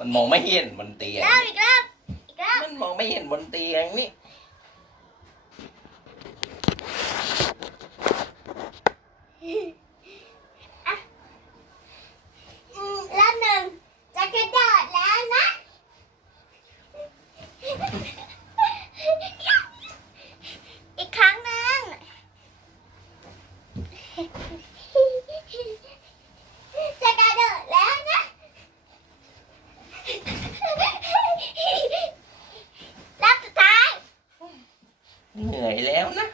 มันมองไม่เห็นบนเตียง อีกรอบอีกรอบมันมองไม่เห็นบนเตียงนี่ เหนื่อยแล้วนะ